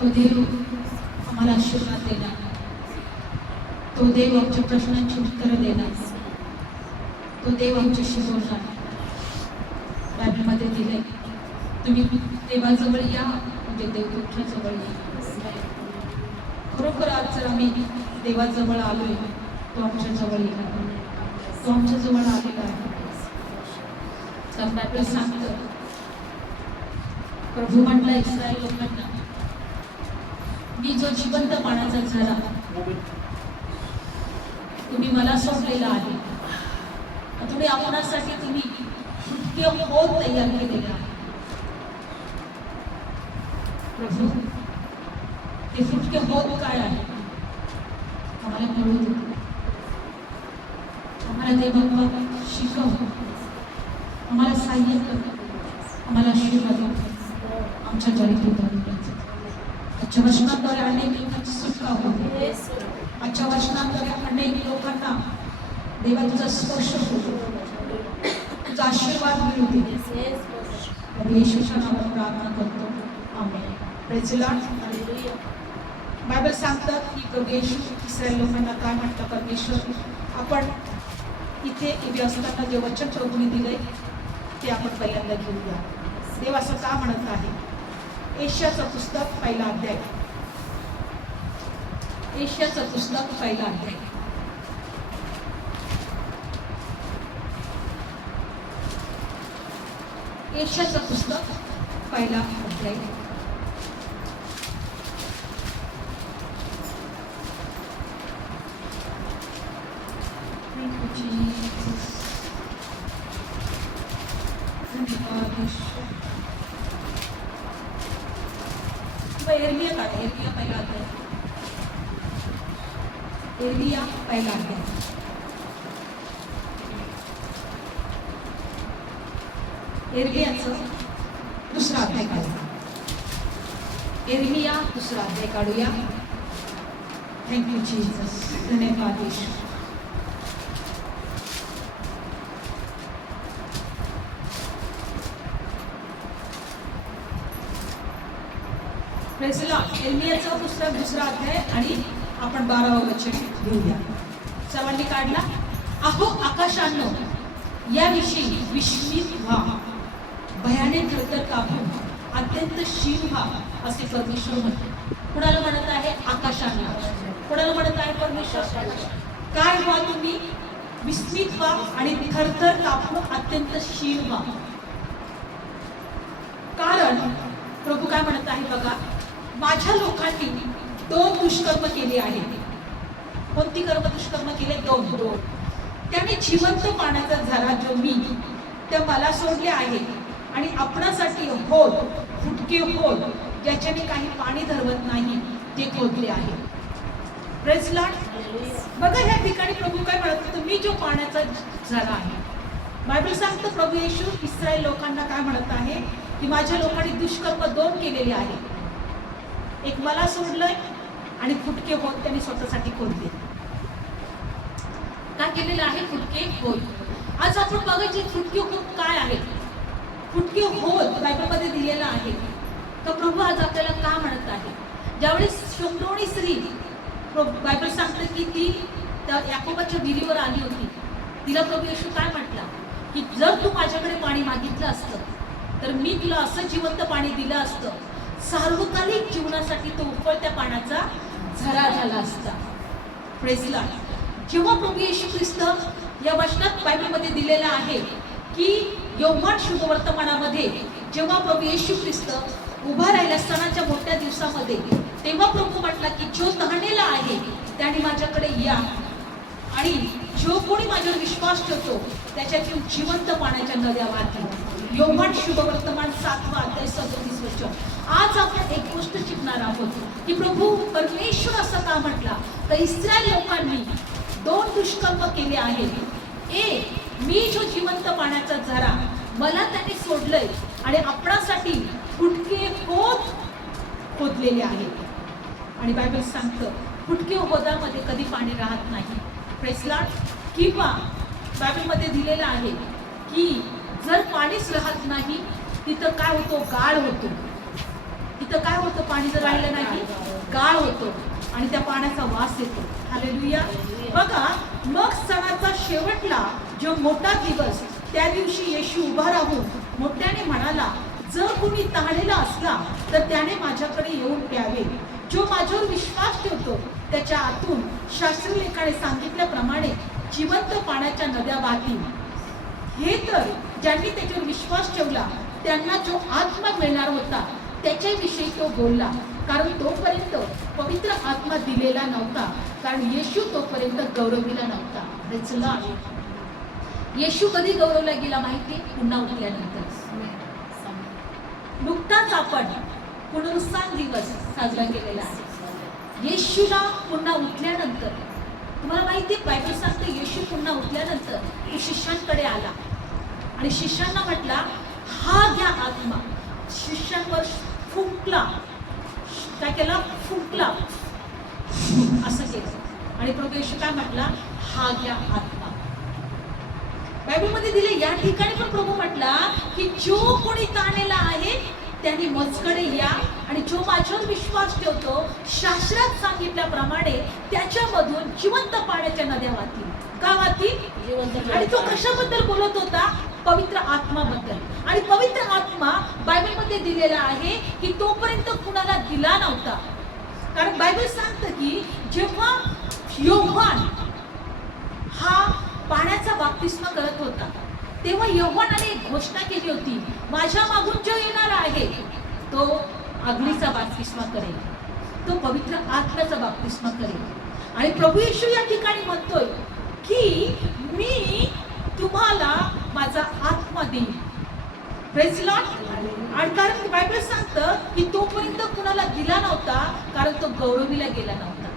तो देव आम्हाला आशीर्वाद देणार, तो देव आमच्या प्रश्नांची उत्तरं देणार, तो देव आमच्याशी बोलणार. बायबलमध्ये दिले, तुम्ही देवाजवळ या म्हणजे देव तुमच्या जवळ येईल. खरोखर आज जर आम्ही देवाजवळ आलोय, तो आमच्या जवळ येईल, तो आमच्या जवळ आलेला आहे. तर बायबल सांगतं, प्रभू म्हटला इस्रायल लोकांना, मी जो जिवंत पाण्याचा झरा तुम्ही मला सोडलेला आहे, तुम्ही आपणासाठी तुम्ही फुटके होत तयार केलेले आहे. प्रभू ते फुटके होत काय आहे आम्हाला कळू दे, आम्हाला ते बाप्पा शिकव, आम्हाला सहाय्य कर, आम्हाला आशीर्वाद कर, आमच्या जरी आजच्या वचनाद्वारे अनेक लोकांची सुटका होते, आजच्या वचनाद्वारे अनेक लोकांना देवा तुझा स्पर्श होतो, तुझा आशीर्वाद मिळू दे. प्रभू येशूच्या नावात प्रार्थना करतो, amen. Praise the Lord. Bible सांगतात की प्रभू येशू इस्रायल लोकांना काय म्हटलं, परमेश्वर आपण इथे उभे असताना जे वचन प्रभूने दिलंय ते आपण पहिल्यांदा घेऊया. देव असं का म्हणत आहे? एशियाचं पुस्तक पहिला अध्याय, एशियाचं पुस्तक पहिला अध्याय. एशियाचं पुस्तक पहिला अध्याय. एर्मिया काढा, एर्मिया पहिला अध्याय, एर्मिया पहिला अध्याय. एर्मियाचं दुसरा अध्याय काढूया. एर्मिया दुसरा अध्याय काढूया. थँक्यू जीसस, धन्यवाद येशू. Praise the Lord. एर्मियाचं पुस्तक दुसरा अध्याय आणि आपण 12वं वचन घेऊया. सर्वांनी काढला? अहो आकाशांनो, याविषयी विस्मित व्हा, भयाने थरथर कापून अत्यंत शीण व्हा, असे परमेश्वर म्हणतो. कुणाला म्हणत आहे? आकाशांना. कुणाला म्हणत आहे? परमेश्वर. काय व्हा? तुम्ही विस्मित व्हा आणि थरथर कापून अत्यंत शीण व्हा. कारण प्रभू काय म्हणत आहे बघा, माझ्या लोकांनी 2 दुष्कर्म केले आहेत. कोणती कर्म दुष्कर्म केले? 2. त्याने जिवंत पाण्याचा झरा जो मी त्या मला सोडले आहे आणि आपणासाठी होत फुटके होत ज्याच्याने काही पाणी धरवत नाही ते खोदले आहे. Praise the Lord. बघा ह्या ठिकाणी प्रभू काय म्हणत होते? मी जो पाण्याचा झरा आहे. बायबल सांगतो प्रभू येशू इस्रायल लोकांना काय म्हणत आहे की माझ्या लोकांनी दुष्कर्म 2 केलेले आहे. एक मला सोडलंय आणि फुटके होत त्यांनी स्वतःसाठी खोदले. काय केलेलं आहे? फुटके होत. आज आपण बघायचे फुटके होत काय आहे. फुटके होत बायबलमध्ये दिलेला आहे. तर प्रभू आज आपल्याला का म्हणत आहे? ज्यावेळेस शोमरोनी स्त्री, बायबल सांगते की ती त्या याकोबाच्या विहिरीवर आली होती, तिला प्रभू येशू काय म्हटला की जर तू माझ्याकडे पाणी मागितलं असतं तर मी तुला असं जिवंत पाणी दिलं असतं, सार्वकालिक जीवनासाठी तो उकळत्या पाण्याचा झरा झाला असता. Praise the Lord. जेव्हा प्रभू येशू ख्रिस्त या वचनात बायबलमध्ये दिलेला आहे की योहान शुभवर्तमानामध्ये जेव्हा प्रभू येशू ख्रिस्त उभा राहिला सणाच्या मोठ्या दिवसामध्ये, तेव्हा प्रभू म्हटला की जो तहानेला आहे त्याने माझ्याकडे या आणि जो कोणी माझ्यावर विश्वास ठेवतो त्याच्यातून जिवंत पाण्याच्या नद्या वाहतील. योहान शुभवर्तमान 7वा अध्याय 37 वचन. आज आपण एक गोष्ट शिकणार आहोत की प्रभू परमेश्वर असं का म्हटला? तर इस्रायल लोकांनी 2 दुष्कर्म केले आहेत. मी जो जिवंत पाण्याचा झरा मला त्याने सोडलंय आणि आपणासाठी फुटके होत खोदलेले आहेत. आणि बायबल सांगतं फुटके होदामध्ये कधी पाणी राहत नाही. Praise the Lord. किंवा बायबलमध्ये दिलेलं आहे की जर पाणीच राहत नाही तिथं काय होतो? गाळ होतो. तिथं तर काय होतं, पाणी जर राहिलं नाही गाळ होतो आणि त्या पाण्याचा वास येतो. हालेलुया. बघा, मग सणाचा शेवटला जो मोठा दिवस, त्या दिवशी येशू उभा राहून मोठ्याने म्हणाला, जर कोणी तहानलेला असला तर त्याने माझ्याकडे येऊन प्यावे. जो माझ्यावर विश्वास ठेवतो त्याच्या आतून शास्त्रलेखाने सांगितल्याप्रमाणे जिवंत पाण्याच्या नद्या वाहतील. हे तर ज्यांनी त्याच्यावर विश्वास ठेवला त्यांना जो आत्मा मिळणार होता त्याच्याविषयी तो बोलला, कारण तोपर्यंत पवित्र आत्मा दिलेला नव्हता, कारण येशू तोपर्यंत गौरविला नव्हता. रचला येशू कधी गौरवला गेला माहिती? पुन्हा उठल्यानंतर. नुकताच आपण पुनरुत्थान दिवस साजरा केलेला आहे. येशूला पुन्हा उठल्यानंतर, तुम्हाला माहिती बायबल सांगते येशू पुन्हा उठल्यानंतर तो शिष्यांकडे आला आणि शिष्यांना म्हटला, हा घ्या आत्मा. शिष्यांवर फुंकला. काय केला? फुंकला. असं केलं आणि प्रभू येशू काय म्हटला? हा घ्या आत्मा. बायबलमध्ये दिले या ठिकाणी पण प्रभू म्हटला की जो कोणी ताणलेला आहे त्यांनी माझ्याकडे या आणि जो माझ्यावर विश्वास ठेवतो शास्त्रात सांगितल्याप्रमाणे त्याच्यामधून जिवंत पाण्याच्या नद्या वाहतील. का वाहतील? आणि तो कशाबद्दल बोलत होता? पवित्र आत्माबद्दल. आणि पवित्र आत्मा बायबलमध्ये दिलेला आहे की तोपर्यंत कुणाला दिला नव्हता, कारण बायबल सांगतं की जेव्हा योहान हा पाण्याचा बाप्तिस्मा करत होता तेव्हा योहानाने एक घोषणा केली होती, माझ्या मागून जो येणार आहे तो अग्नीचा बाप्तिस्मा करेल, तो पवित्र आत्म्याचा बाप्तिस्मा करेल. आणि प्रभू येशू या ठिकाणी म्हणतोय की मी तुम्हाला माझा आत्मा देईन. Praise Lord. आणि कारण बायबल सांगतं की तोपर्यंत कुणाला दिला नव्हता, कारण तो गौरविला गेला नव्हता.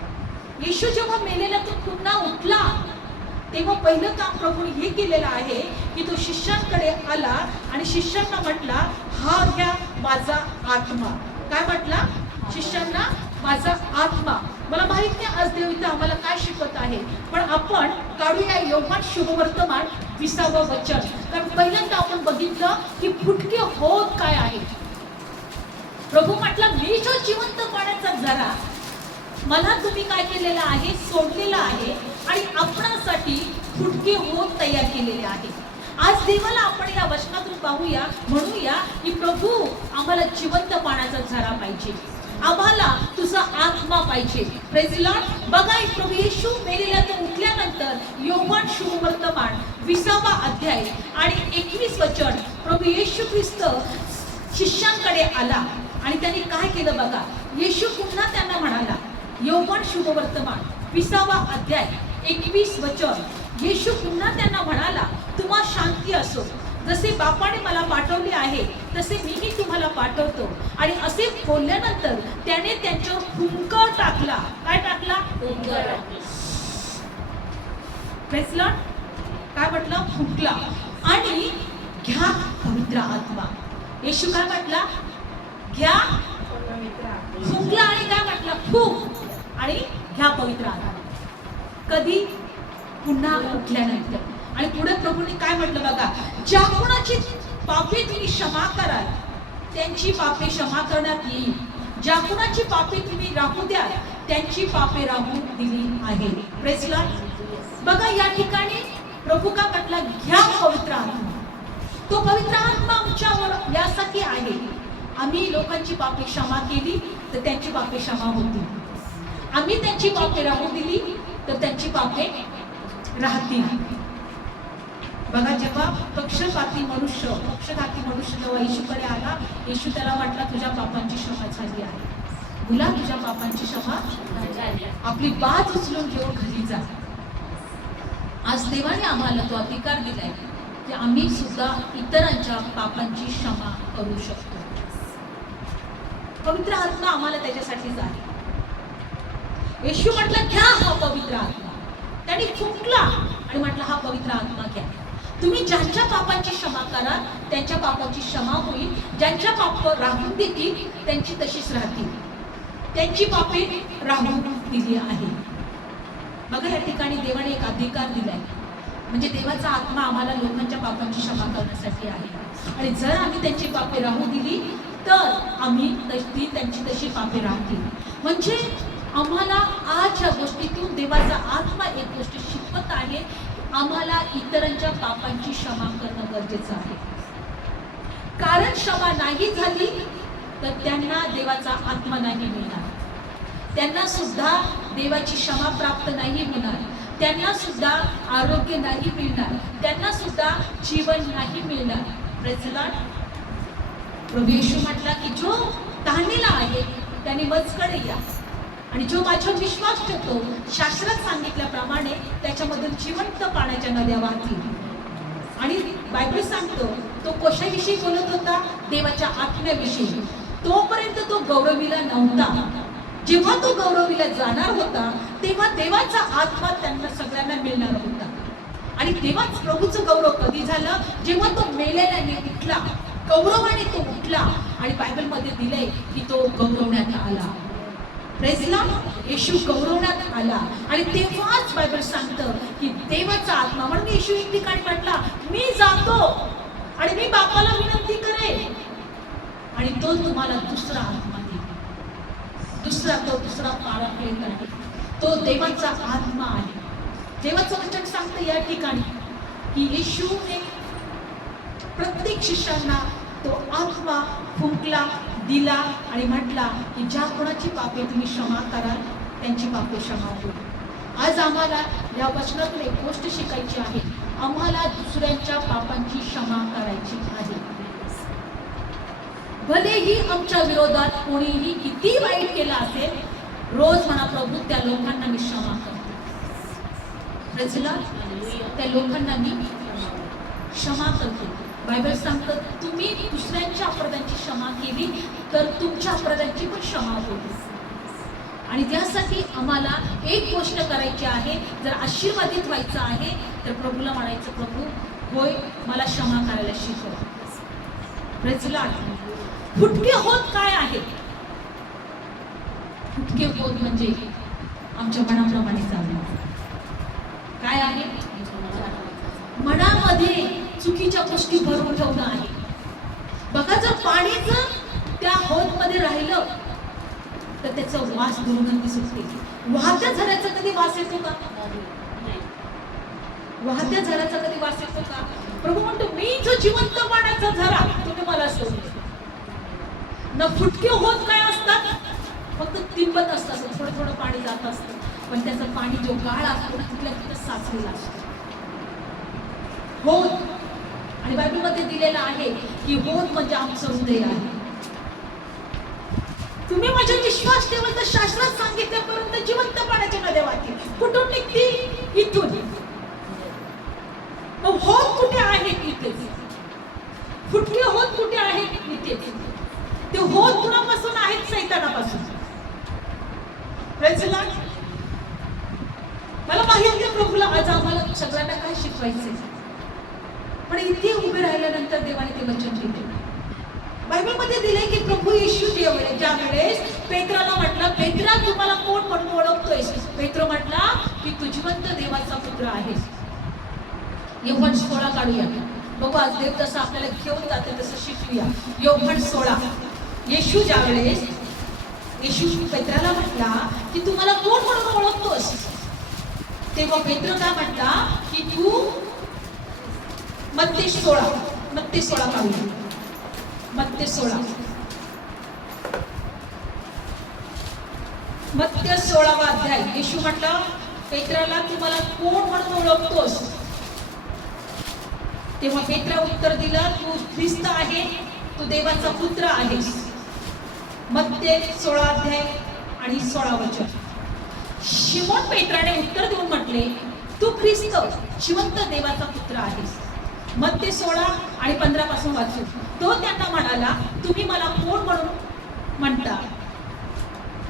येशू जेव्हा मेलेला तो पुन्हा उठला तेव्हा पहिलं काम प्रभूने हे केलेलं आहे की तो शिष्यांकडे आला आणि शिष्यांना म्हटला, हा घ्या माझा आत्मा. काय म्हटला? शिष्यांना माझा आत्मा. मला माहित नाही आज देव इथं आम्हाला काय शिकवत आहे, पण आपण काढूया योहान शुभवर्तमान 20वं वचन. कारण पहिल्यांदा आपण बघितलं की फुटके होत काय आहे. प्रभू म्हटला, मी जो जिवंत पाण्याचा झरा मला तुम्ही काय केलेला आहे? सोडलेला आहे आणि आपणासाठी फुटके होत तयार केलेले आहे. आज देवाला आपण या वचनातून पाहूया, म्हणूया की प्रभू आम्हाला जिवंत पाण्याचा झरा पाहिजे, आम्हाला तुझा आत्मा पाहिजे. Praise Lord. बघा, प्रभू येशू मेलेला तर उठल्यानंतर योहान शुभवर्तमान 20वा अध्याय आणि 21 वचन प्रभू येशू ख्रिस्त शिष्यांकडे आला आणि त्यांनी काय केलं बघा. येशू पुन्हा त्यांना म्हणाला, योहान शुभवर्तमान 20वा अध्याय 21 वचन, येशू पुन्हा त्यांना म्हणाला, तुम्हा शांती असो. जसे बापाने मला पाठवले आहे तसे मीही तुम्हाला पाठवतो. आणि असे बोलल्यानंतर त्याने त्यांच्यावर फुंकर टाकला. काय टाकला? फुंकर. Praise Lord. काय म्हटलं? फुंकला. आणि घ्या पवित्र आत्मा. येशू काय म्हटला? घ्या. फुंकला आणि काय म्हटलं? फुंक आणि घ्या पवित्र आत्मा. कधी? पुन्हा उठल्यानंतर. आणि पुढे प्रभूने काय म्हटलं बघा, ज्या कोणाची पापे तुम्ही क्षमा कराल त्यांची पापे क्षमा करण्यात येईल, ज्या कोणाची पापे तुम्ही राहू द्या त्यांची पापे राहून दिली आहे. Praise Lord. बघा, या ठिकाणी प्रभू का म्हटला, घ्या पवित्र आत्मा. तो पवित्र आत्मा आमच्यावर यासाठी आहे, आम्ही लोकांची पापे क्षमा केली तर त्यांची पापे क्षमा होतील, आम्ही त्यांची पापे राहू दिली तर त्यांची पापे राहतील. बघा, जेव्हा पक्षपाती मनुष्य जेव्हा येशूकडे आला, येशू त्याला म्हटला, तुझ्या पापांची क्षमा झाली आहे, मुला तुझ्या पापांची क्षमा. आपली बाज उचलून घेऊन घरी जा. आज देवाने आम्हाला तो अधिकार दिलाय की आम्ही सुद्धा इतरांच्या पापांची क्षमा करू शकतो. पवित्र आत्मा आम्हाला त्याच्यासाठीच आहे. येशू म्हटलं, घ्या हा पवित्र आत्मा. त्यांनी फुंकला आणि म्हटलं, हा पवित्र आत्मा घ्या. तुम्ही ज्यांच्या पापांची क्षमा करा त्यांच्या पापाची क्षमा होईल, ज्यांच्या पाप राहून देतील त्यांची तशीच राहतील, त्यांची पापे राहून दिली आहे. बघा, या ठिकाणी देवाने एक अधिकार दिलाय, म्हणजे देवाचा आत्मा आम्हाला लोकांच्या पापांची क्षमा करण्यासाठी आहे. आणि जर आम्ही त्यांची पापे राहू दिली तर आम्ही त्यांची तशी पापे राहतील. म्हणजे आम्हाला आज या गोष्टीतून देवाचा आत्मा एक गोष्ट शिकवत आहे, आम्हाला इतरांच्या पापांची क्षमा करणं गरजेचं आहे. कारण क्षमा नाही झाली तर त्यांना देवाचा आत्मा नाही मिळणार, त्यांना सुद्धा देवाची क्षमा प्राप्त नाही होणार, त्यांना सुद्धा आरोग्य नाही मिळणार, त्यांना सुद्धा जीवन नाही मिळणार. Praise the Lord. प्रभू येशू म्हटला की जो तहानलेला आहे त्याने माझ्याकडे या, आणि जो माझ्यावर विश्वास ठेवतो, शास्त्रात सांगितल्याप्रमाणे त्याच्यामधून जिवंत पाण्याच्या नद्या वाहतील. आणि बायबल सांगतो तो कशाविषयी बोलत होता? देवाच्या आत्म्याविषयी. तोपर्यंत तो गौरवीला नव्हता. जेव्हा तो गौरवीला जाणार होता तेव्हा देवाचा आत्मा त्यांना सगळ्यांना मिळणार होता. आणि तेव्हाच प्रभूचं गौरव कधी झालं? जेव्हा तो मेलेल्याने उठला, गौरवाने तो उठला, आणि बायबलमध्ये दिलंय की तो गौरवण्यात आला. Praise Lord. येशू गौरवण्यात आला, आणि तेव्हाच बायबल सांगतं की देवाचा आत्मा, म्हणून येशू एक ठिकाणी म्हटला मी जातो आणि मी बापाला विनंती करेन आणि तो तुम्हाला दुसरा आत्मा देईल. दुसरा पाराक्लेत आहे, तो देवाचा आत्मा आहे. देवाचं वचन सांगतं या ठिकाणी की येशूने प्रत्येक शिष्यांना तो आत्मा फुंकला, दिला, आणि म्हटला की ज्या कोणाची पापे तुम्ही क्षमा कराल त्यांची पापे क्षमा होईल. आज आम्हाला या वचनातून एक गोष्ट शिकायची आहे, आम्हाला दुसऱ्यांच्या पापांची क्षमा करायची आहे. भलेही आमच्या विरोधात कोणीही किती वाईट केला असेल, रोज म्हणा प्रभू त्या लोकांना मी क्षमा करतो. Praise the Lord. त्या लोकांना मी क्षमा करतो. बायबल सांगतं तुम्ही दुसऱ्यांच्या अपराधांची क्षमा केली तर तुमच्या अपराधांची पण क्षमा होईल. आणि त्यासाठी आम्हाला एक गोष्ट करायची आहे, जर आशीर्वादित व्हायचं आहे तर प्रभूला म्हणायचं प्रभू होय मला क्षमा करायला शिकव. Praise the Lord. फुटके होत काय आहे? फुटके होत म्हणजे आमच्या मनाप्रमाणे चालणं. काय आहे? मनामध्ये चुकीच्या गोष्टी भरून ठेवणं आहे. बघा, जर पाणी जर त्या होत मध्ये राहिलं तर त्याचा वास दुर्गंधी सुटते. वाहत्या झऱ्याचा कधी वास येतो का? वाहत्या झऱ्याचा कधी वास येतो का? प्रभू म्हणतो मी जो जिवंत पाण्याचा झरा तुम्ही मला सोडले. न फुटके होत काय असतात? फक्त तिंबत असतात, थोडं थोडं पाणी जात असतं, पण त्याचं पाणी जो गाळ असतो तिथल्या तिथं साचलेला असतो. होत. आणि बायबलमध्ये दिलेलं आहे की होत म्हणजे आमचं हृदय आहे. तुम्ही माझ्या विश्वास ठेवाल तर शास्त्रात सांगितल्यापर्यंत जिवंत पाण्याच्या नद्या वाहतील. कुठून निघतील? इथून. मग होत कुठे आहे? इथेच. फुटके होत कुठे आहे? इथेच. ते होत कुणापासून आहेत? सैतानापासून. Praise the Lord. मला माहिती आहे प्रभूला आज आम्हाला सगळ्यांना काय शिकवायचंय, पण इथे उभे राहिल्यानंतर देवाने ते वचन दिले. बायबलमध्ये दिले की प्रभू येशू ज्या वेळेस पेत्राला म्हटलं पेत्रा तुम्हाला कोण म्हणून ओळखतोयस? पेत्र म्हटला की तू जिवंत देवाचा पुत्र आहेस. योहान 16 काढूया. बघू आज देव जसं आपल्याला घेऊन जाते तसं शिकूया. योहान 16. येशू ज्या वेळेस पेत्राला म्हटला की तू मला कोण म्हणून ओळखतोस, तेव्हा पेत्र काय म्हटला की तू मत्ते 16 काढूया. मत्ते 16 अध्याय. येशू म्हटलं पेत्राला तू मला कोण म्हणून ओळखतोस? तेव्हा पेत्रा उत्तर दिलं तू ख्रिस्त आहे, तू देवाचा पुत्र आहेस. मत्ते 16 अध्याय आणि 16 वचन. शिमोन पेत्राने उत्तर देऊन म्हटले तू ख्रिस्त जिवंत देवाचा पुत्र आहेस. मत्ते 16 आणि 15 पासून वाचू. तो त्यांना म्हणाला तुम्ही मला कोण म्हणून म्हणता?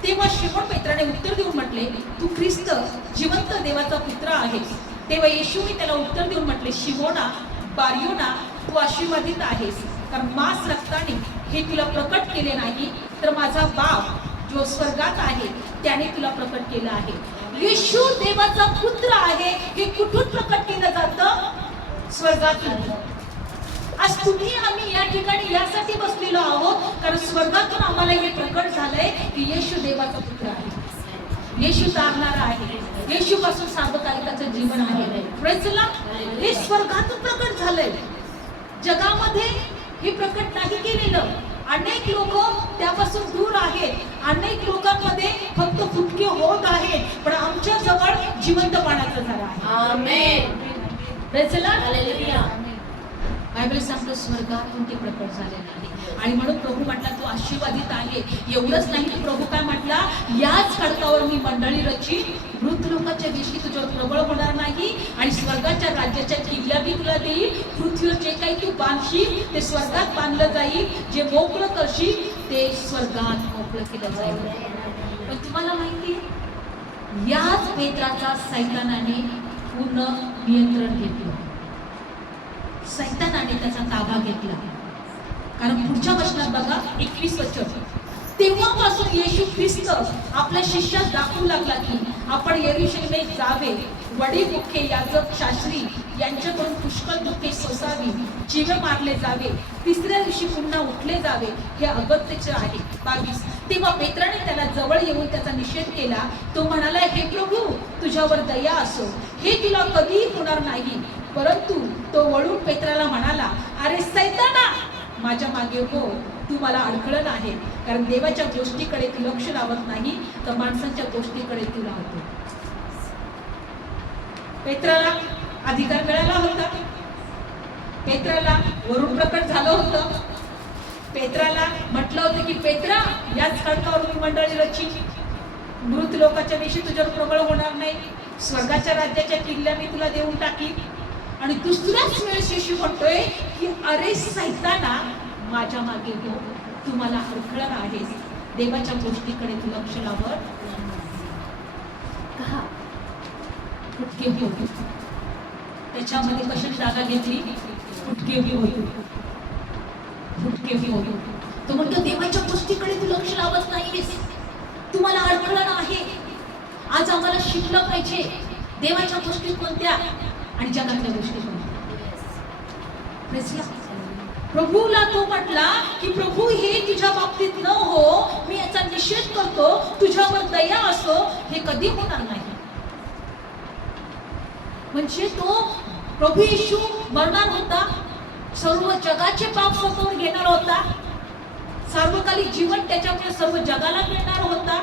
तेव्हा शिमोन पेत्राने उत्तर देऊन म्हटले तू ख्रिस्त जिवंत देवाचा पुत्र आहेस. तेव्हा येशूने त्याला उत्तर देऊन म्हटले शिमोना बारयोना तू आशीर्वादित आहेस, कारण मांस रक्ताने हे तुला प्रकट केले नाही तर माझा बाप जो स्वर्गात आहे त्याने तुला प्रकट केलं आहे. येशू देवाचा पुत्र आहे हे कुठून प्रकट केलं जातं? स्वर्गातून. आज तुम्ही आम्ही या ठिकाणी यासाठी बसलेलो आहोत कारण स्वर्गातून आम्हाला हे प्रकट झालंय की येशू देवाचा पुत्र आहे, येशू तारणारा आहे, येशू पासून सार्वकालिकाचं जीवन आहे. Praise the Lord. हे स्वर्गातून प्रकट झालंय, जगामध्ये हे प्रकट नाही केलेलं. अनेक लोक त्यापासून दूर आहेत, अनेक लोकांमध्ये फक्त फुटके होत आहेत, पण आमच्या जवळ जिवंत पाण्याचं झाड आहे. Amen. Praise the Lord. Hallelujah. Bible सांगतो स्वर्गातून ते प्रकट झालेलं आहे आणि म्हणून प्रभू म्हटला तू आशीर्वादित आहे. एवढंच नाही तर प्रभू काय म्हटला, याच खडकावर मी मंडळी रची, मृत लोकांच्या वेशी तुझ्यावर प्रबळ होणार नाही आणि स्वर्गाच्या राज्याच्या किल्ल्या मी तुला देईल. पृथ्वीवर जे काही तू बांधशील ते स्वर्गात बांधलं जाईल, जे मोकळं करशील ते स्वर्गात मोकळं केलं जाईल. पण तुम्हाला माहिती आहे याच पेत्राचा सैतानाने पूर्ण नियंत्रण घेतलं, सैतानाने त्याचा ताबा घेतला. कारण पुढच्या वचनात बघा 21 वचन, तेव्हापासून येशू ख्रिस्त आपल्या शिष्यास दाखवू लागला की आपण यरूशलेमेत जावे, वडील मुख्य याजक शास्त्री यांच्याकडून पुष्कळ दुःखे सोसावी, जीवे मारले जावे, तिसऱ्या दिवशी पुन्हा उठले जावे, हे अगत्याचे आहे. 22, तेव्हा पेत्राने त्याला जवळ येऊन त्याचा निषेध केला. तो म्हणाला, हे प्रभू तुझ्यावर दया असो, हे तुला कधीही होणार नाही. परंतु तो वळून पेत्राला म्हणाला, अरे सैताना माझ्या मागे हो, तू मला अडखळण आहे, कारण देवाच्या गोष्टीकडे तू लक्ष लावत नाही तर माणसांच्या गोष्टीकडे तू लावतो. पेत्राला अधिकार मिळाला होता, पेत्राला वरून प्रकट झालं होतं, पेत्राला म्हटलं होतं की पेत्रा याच खडकावर मी मंडळी रची, मृत लोकांच्या वेशी तुझ्यावर प्रबळ होणार नाही, स्वर्गाच्या राज्याच्या किल्ल्या मी तुला देऊन टाकीन. आणि दुसऱ्याच वेळेस येशू म्हणतोय की अरे सैताना माझ्या मागे हो, तू मला अडखळण आहेस, देवाच्या गोष्टीकडे तू लक्ष लावत का. फुटके होतो त्याच्यामध्ये कशाने जागा घेतली, फुटके होतो, फुटके होतो. तो म्हणतो देवाच्या गोष्टीकडे तू लक्ष लावत नाहीस, तुम्हाला अडखळण आहे. आज आम्हाला शिकलं पाहिजे देवाच्या गोष्टी कोणत्या आणि जगातल्या गोष्टी कोणत्या. प्रभूला तो म्हटला की प्रभू हे तुझ्या बाबतीत न हो, मी याचा निषेध करतो, तुझ्यावर दया असो, हे कधी होणार नाही. म्हणजे तो प्रभू येशू मरणार होता, सर्व जगाचे पाप स्वतःवर घेणार होता, सार्वकालिक जीवन त्याच्यामुळे सर्व जगाला मिळणार होता.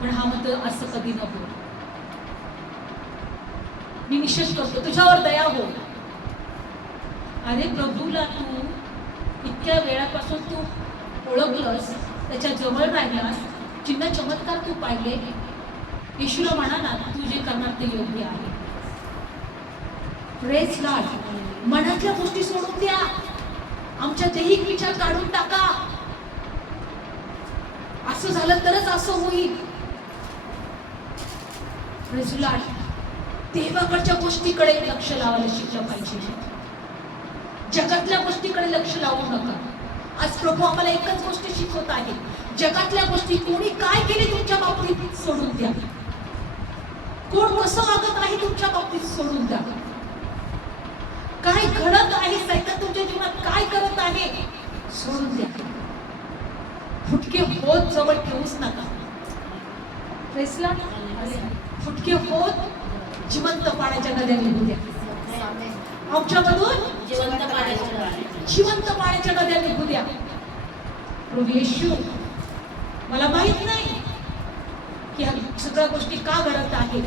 पण हा म्हणतो असं कधी नको, मी निषेध करतो, तुझ्यावर दया हो. अरे प्रभूला तू इतक्या वेळापासून तू ओळखलंस, त्याच्या जवळ राहिलास, चिन्ह चमत्कार तू पाहिले, येशूला म्हणा ना तू जे करणार ते योग्य आहे. Praise Lord. मनातल्या गोष्टी सोडून द्या, आमच्या दैहिक विचार काढून टाका. असं झालं तरच असं होईल. Praise Lord. देवाकडच्या गोष्टीकडे लक्ष लावायला शिकलं पाहिजे, जगातल्या गोष्टीकडे लक्ष लावू नका. आज प्रभू आम्हाला एकच गोष्ट शिकवत आहे, जगातल्या गोष्टी कोणी काय केले तुमच्या बाबतीत सोडून द्या, कोण कसं वागत आहे तुमच्या बाबतीत सोडून द्या, काय घडत आहे सैतान तुमच्या जीवनात काय करत आहे सोडून द्या. फुटके होत जवळ ठेवूच नका. Praise Lord. फुटके होत जिवंत पाण्याच्या नद्या निघू द्या, आमच्यामधून जिवंत पाण्याच्या नद्या निघू द्या. प्रभू येशू, मला माहित नाही की ह्या सगळ्या गोष्टी का घडत आहेत,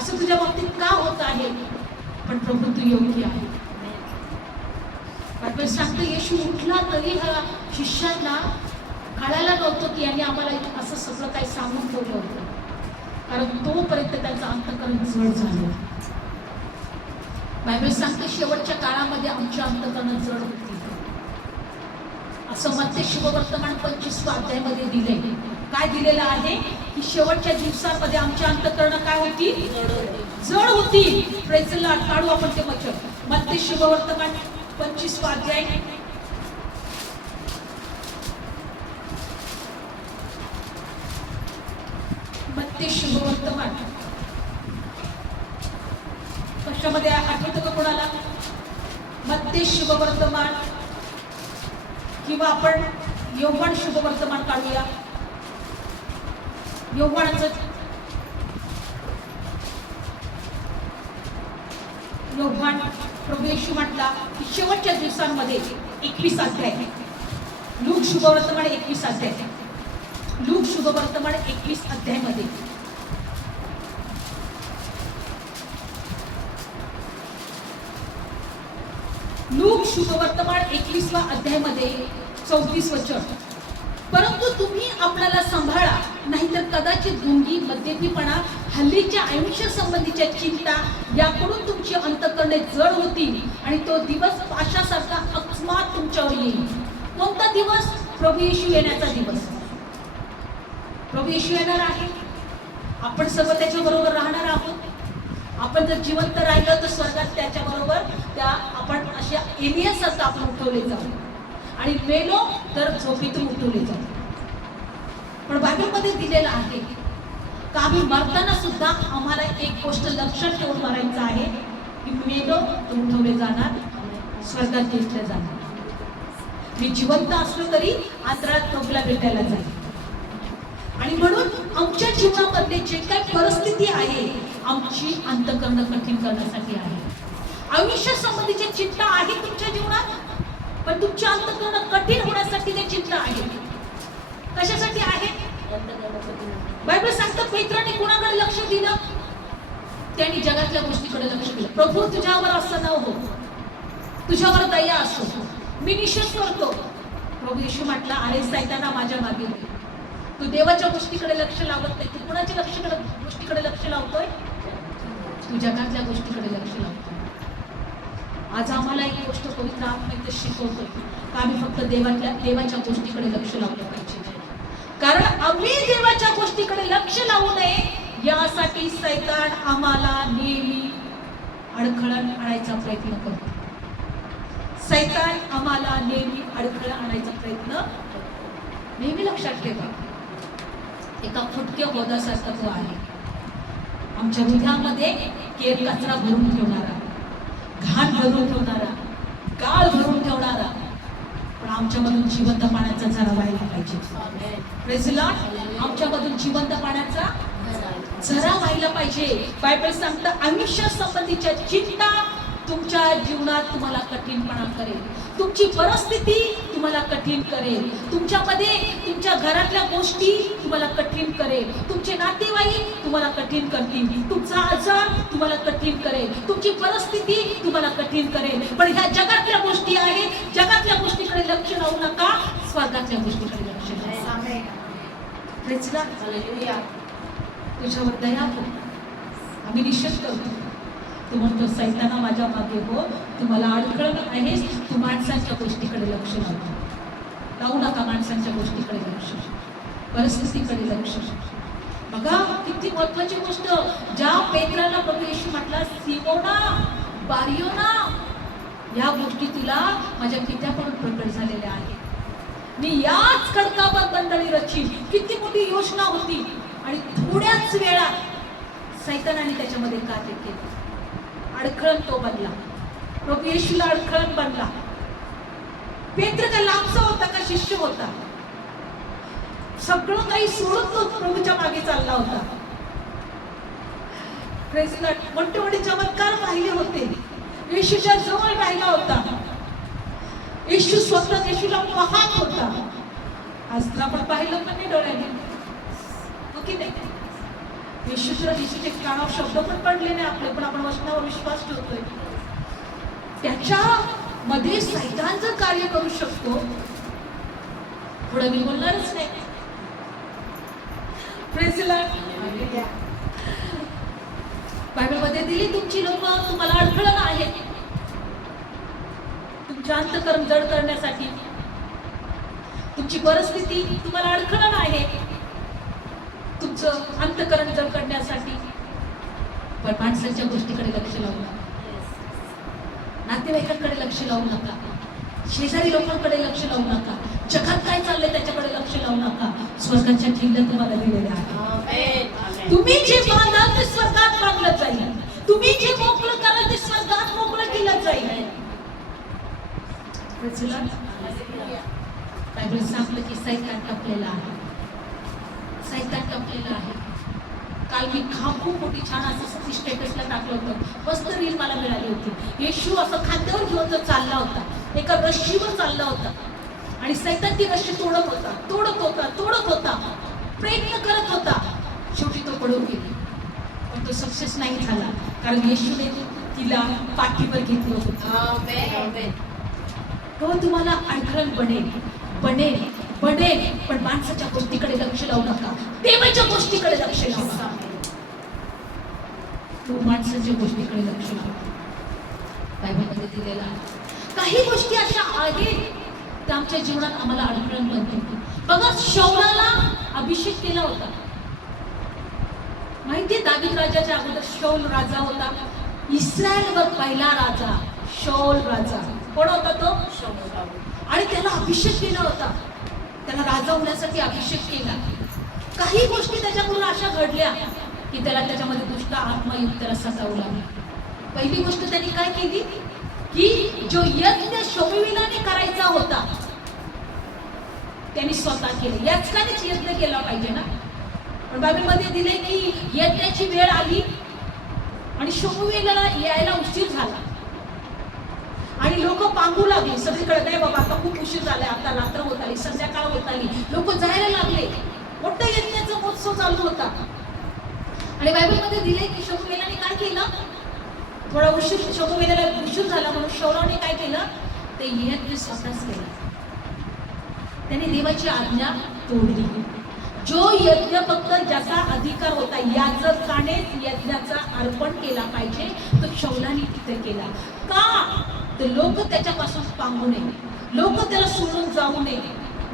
असं तुझ्या बाबतीत का होत आहे, पण प्रभू तू योग्य आहे. बायबल सांगतो येशू उठला तरी ह्या शिष्यांना कळायला नव्हतं की यांनी आम्हाला असं सगळं काही सांगून ठेवलं होतं, कारण तोपर्यंत त्यांचं अंतःकरण जड झालं. बायबल सांगते शेवटच्या काळामध्ये आमच्या अंतःकरण जड होती, असं मत्ते शुभवर्तमान 25 अध्यायामध्ये दिले. काय दिलेलं आहे की शेवटच्या दिवसांमध्ये आमच्या अंतःकरण काय होती, जड होती. Praise the Lord. काढू आपण ते वचन, मत्ते शुभवर्तमान 25 अध्याय मत्ते शुभवर्तमान. कशामध्ये आठवतं का कोणाला? मत्ते शुभ वर्तमान किंवा आपण यौवन शुभ वर्तमान काढूया. यौवनाचं यौवन प्रभू येशू म्हटला की शेवटच्या दिवसांमध्ये 21 अध्याय. लूक शुभ वर्तमान 21 अध्याय. लूक शुभ वर्तमान 21 अध्यायमध्ये लूक शुभ वर्तमान 21वा अध्यायमध्ये 34 वचन. परंतु तुम्ही आपल्याला सांभाळा, नाहीतर कदाचित गुंगी, मद्यपीपणा, हल्लीच्या आयुष्य संबंधीच्या चिंता याकडून तुमची अंतःकरणे जड होतील आणि तो दिवस पाशासारखा अकस्मात तुमच्यावर येईल. कोणता दिवस? प्रभू येशू येण्याचा दिवस. प्रभू येशू येणार आहे. आपण सर्व त्याच्या बरोबर राहणार आहोत. आपण जर जिवंत राहिलो तर स्वर्गात त्याच्या बरोबर आपण अशा एलियासारखं आपण उठवले जाऊ आणि मेलो तर झोपेतून उठवले जाऊ. पण बायबलमध्ये दिलेलं आहे का आम्ही मरताना सुद्धा आम्हाला एक गोष्ट लक्षात ठेवून मरायचं आहे की मेलो तर उठवले जाणार, स्वर्गात घेतले जाणार. मी जिवंत असलो तरी अंतराळात प्रभूला भेटायला जाईल. आणि म्हणून आमच्या जीवनामध्ये जे काही परिस्थिती आहे आमची अंतःकरण कठीण करण्यासाठी आहे. आयुष्य संबंधीची चिंता आहे तुमच्या जीवनात, पण तुमची अंतःकरण कठीण होण्यासाठी ते चिंता आहे. कशासाठी आहे? बायबल सांगतं पेत्राने कुणाकडे लक्ष दिलं? त्यांनी जगातल्या गोष्टीकडे लक्ष दिलं. प्रभू तुझ्यावर असं न हो, तुझ्यावर दया असो, मी निषेध करतो. प्रभू येशू म्हटला, अरे सैताना माझ्या मागे हो. तू देवाच्या गोष्टीकडे लक्ष लावत नाही. तू कुणाच्या गोष्टीकडे लक्ष लावतोय? तू जगातल्या गोष्टीकडे लक्ष लावतोय. आज आम्हाला एक गोष्ट पवित्र आत्म्यात शिकवतोय का आम्ही फक्त देवाच्या गोष्टीकडे लक्ष लावलं पाहिजे. कारण आम्ही देवाच्या गोष्टीकडे लक्ष लावू नये यासाठी सैतान आम्हाला नेहमी अडखळण आणायचा प्रयत्न करतो. सैतान आम्हाला नेहमी अडखळण आणायचा प्रयत्न नेहमी लक्षात ठेवा. एका फुटक्या होदासारखा तो आहे. आमच्या हृदयामध्ये केर कचरा भरून ठेवणारा, घाण भरून ठेवणारा, गाळ भरून ठेवणारा, पण आमच्यामधून जिवंत पाण्याचा झरा व्हायला पाहिजे. Praise Lord. आमच्यामधून जिवंत पाण्याचा झरा व्हायला पाहिजे. बायबल सांगतं आयुष्या संबंधीच्या चिंता तुमच्या जीवनात तुम्हाला कठीणपणा करेल. तुमची परिस्थिती तुम्हाला कठीण करेल. तुमच्यामध्ये तुमच्या घरातल्या गोष्टी तुम्हाला कठीण करेल. तुमचे नातेवाईक तुम्हाला कठीण करतील. तुमचा आजार तुम्हाला कठीण करेल. तुमची परिस्थिती तुम्हाला कठीण करेल. पण ह्या जगातल्या गोष्टी आहेत. जगातल्या गोष्टीकडे लक्ष लावू नका, स्वर्गातल्या गोष्टीकडे लक्ष द्या. Praise Lord. तुझ्यावर दया हो. आम्ही निषेध करतो. तू म्हणतो सैताना माझ्या मागे हो, तू मला अडखळत आहेस. तू माणसांच्या गोष्टीकडे लक्ष लावू नका. माणसांच्या गोष्टीकडे लक्ष, परिस्थितीकडे लक्ष. बघा किती महत्वाची गोष्ट. ज्या पेत्राला प्रभू येशू म्हटला, सिमोना बारियोना, या गोष्टी तुला माझ्या पित्याकडून प्रकट झालेल्या आहेत. मी याच खडकावर बंदळी रचीन. किती मोठी योजना होती आणि थोड्याच वेळात सैतानाने त्याच्यामध्ये कार्य केलं. अडखळण तो बनला. प्रभू येशूला अडखळण बनला. पेत्र का लांबचा होता का शिष्य होता? सगळं काही सोडून तो प्रभूच्या मागे चालला होता. Praise Lord. मोठे चमत्कार पाहिले होते. येशूच्या जवळ राहिला होता. येशू स्वतः येशूला पाहत होता. आज तर आपण पाहिलं पण नाही डोळ्याने, हो की नाही? येशूचे कानावर शब्द पण पडले नाही आपले, पण आपण वचनावर विश्वास ठेवतोय. त्याच्या मध्ये सैतान जर कार्य करू शकतो, पुढे मी बोलणारच नाही. Praise Lord. बायबलमध्ये दिली तुमची लोक तुम्हाला अडखळण आहे, तुमचे अंतःकरण जड करण्यासाठी. तुमची परिस्थिती तुम्हाला अडखळण आहे, तुमचं अंतःकरण जड करण्यासाठी. पण माणसाच्या गोष्टीकडे लक्ष लावू नका. नातेवाईकांकडे लक्ष लावू नका. शेजारी लोकांकडे लक्ष लावू नका. जगात काय चाललंय त्याच्याकडे लक्ष लावू नका. स्वर्गाच्या खिंड तुम्हाला दिलेल्या आहेत. तुम्ही जे बांधाल ते स्वर्गात बांधलं जाईल. तुम्ही जे मोकळं कराल ते स्वर्गात मोकळं केलं जाईल. बायबल सांगलं की सैतान टपलेला आहे, सैतान टपलेला आहे. काल मी खूप मोठी छान असं स्टेटसला टाकलं होतं, मस्त रील मला मिळाली होती. येशू असं खांद्यावर घेऊन जर चालला होता, एका रश्शीवर चालला होता आणि सैतान ती रश्शी तोडत होता, तोडत होता, तोडत होता, प्रयत्न करत होता. शेवटी तो पडून गेला, पण तो सक्सेस नाही झाला, कारण येशूने तिला पाठीवर घेतलं होतं. तो तुम्हाला अडखळ बनेल, बनेल, बनेल, पण माणसाच्या गोष्टीकडे लक्ष लावू नका, देवाच्या गोष्टीकडे लक्ष लावा. तो माणसाच्या गोष्टीकडे लक्ष लावा. बायबलमध्ये दिलेला आहे. काही गोष्टी अशा आहेत त्या आमच्या जीवनात आम्हाला अडखळ बनतात. बघा, शौलाला अभिषेक केला होता. माहितीये, दावीद राजाच्या अगोदर शौल राजा होता. इस्रायलवर पहिला राजा शौल राजा. कोण होता तो? आणि त्याला अभिषेक केला होता, त्याला राजा होण्यासाठी अभिषेक केला. काही गोष्टी त्याच्याकडून अशा घडल्या की त्याला त्याच्यामध्ये दुष्ट आत्मयुक्त त्याला सतावू लागला. पहिली गोष्ट त्यांनी काय केली की जो यज्ञ शमूएलाने करायचा होता त्यांनी स्वतः केलं. याचकानेच यज्ञ केला पाहिजे ना, पण बायबलमध्ये दिले की यज्ञाची वेळ आली आणि शमूएलाला यायला उशीर झाला आणि लोक पांगू लागले सगळीकडे. नाही बाबा, आता खूप उशीर झालाय, आता रात्र होत आली, संध्याकाळ होत आली, लोक जायला लागले. मोठा यज्ञाचा महोत्सव चालू होता आणि बायबलमध्ये दिले की शमूएलाने काय केलं, थोडा उशीर, शमूएलाला उशीर झाला म्हणून शौलाने काय केलं, ते यज्ञ स्वतःच केलं. त्याने देवाची आज्ञा तोडली. जो यज्ञ फक्त ज्याचा अधिकार होता, याजकानेच यज्ञाचा अर्पण केला पाहिजे, तो शौलाने तिथे केला. का? तर लोक त्याच्यापासून पांगू नये, लोक त्याला सोडून जाऊ नये,